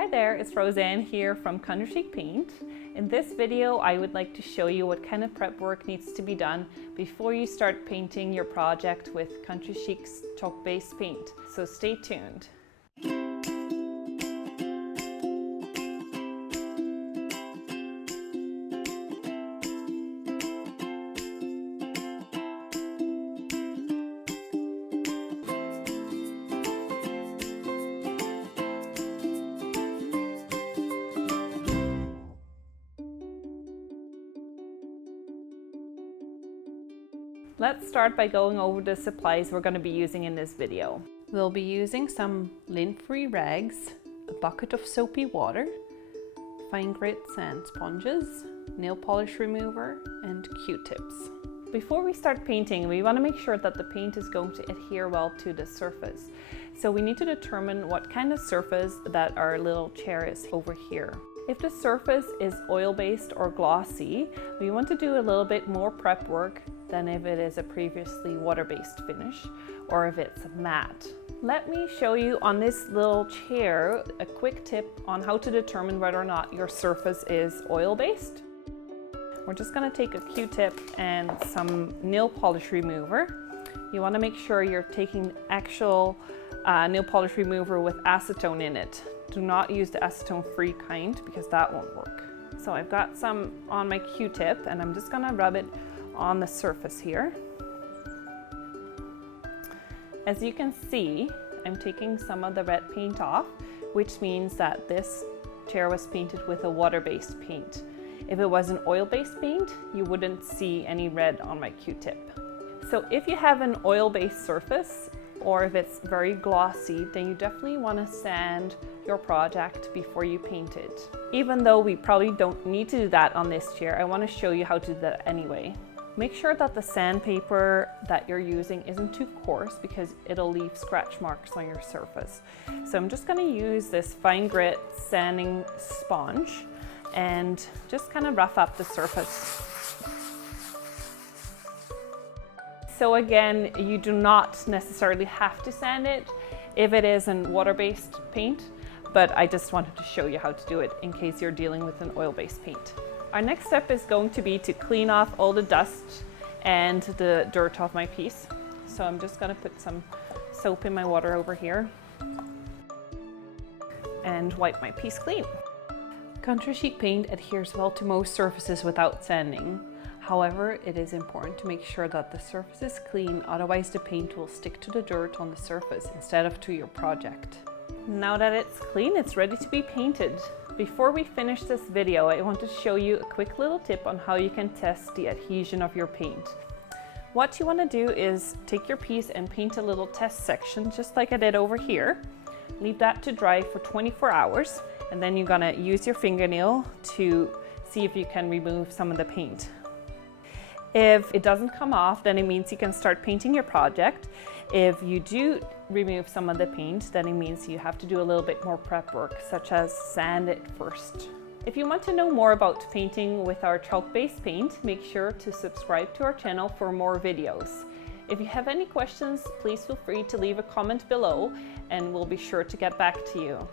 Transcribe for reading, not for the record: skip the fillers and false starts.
Hi there, it's Rosanne here from Country Chic Paint. In this video, I would like to show you what kind of prep work needs to be done before you start painting your project with Country Chic's chalk-based paint. So stay tuned. Let's start by going over the supplies we're going to be using in this video. We'll be using some lint-free rags, a bucket of soapy water, fine grit sand sponges, nail polish remover, and Q-tips. Before we start painting, we want to make sure that the paint is going to adhere well to the surface. So we need to determine what kind of surface that our little chair is over here. If the surface is oil-based or glossy, we want to do a little bit more prep work than if it is a previously water-based finish or if it's matte. Let me show you on this little chair a quick tip on how to determine whether or not your surface is oil-based. We're just going to take a Q-tip and some nail polish remover. You want to make sure you're taking actual nail polish remover with acetone in it. Do not use the acetone-free kind because that won't work. So I've got some on my Q-tip and I'm just going to rub it on the surface here. As you can see, I'm taking some of the red paint off, which means that this chair was painted with a water-based paint. If it was an oil-based paint, you wouldn't see any red on my Q-tip. So if you have an oil-based surface, or if it's very glossy, then you definitely want to sand your project before you paint it. Even though we probably don't need to do that on this chair, I want to show you how to do that anyway. Make sure that the sandpaper that you're using isn't too coarse because it'll leave scratch marks on your surface. So I'm just going to use this fine grit sanding sponge and just kind of rough up the surface. So again, you do not necessarily have to sand it if it is an water-based paint, but I just wanted to show you how to do it in case you're dealing with an oil-based paint. Our next step is going to be to clean off all the dust and the dirt off my piece. So I'm just going to put some soap in my water over here and wipe my piece clean. Country Chic paint adheres well to most surfaces without sanding. However, it is important to make sure that the surface is clean, otherwise the paint will stick to the dirt on the surface instead of to your project. Now that it's clean, it's ready to be painted. Before we finish this video, I want to show you a quick little tip on how you can test the adhesion of your paint. What you want to do is take your piece and paint a little test section, just like I did over here. Leave that to dry for 24 hours, and then you're going to use your fingernail to see if you can remove some of the paint. If it doesn't come off, then it means you can start painting your project. If you do remove some of the paint, then it means you have to do a little bit more prep work, such as sand it first. If you want to know more about painting with our chalk-based paint, make sure to subscribe to our channel for more videos. If you have any questions, please feel free to leave a comment below and we'll be sure to get back to you.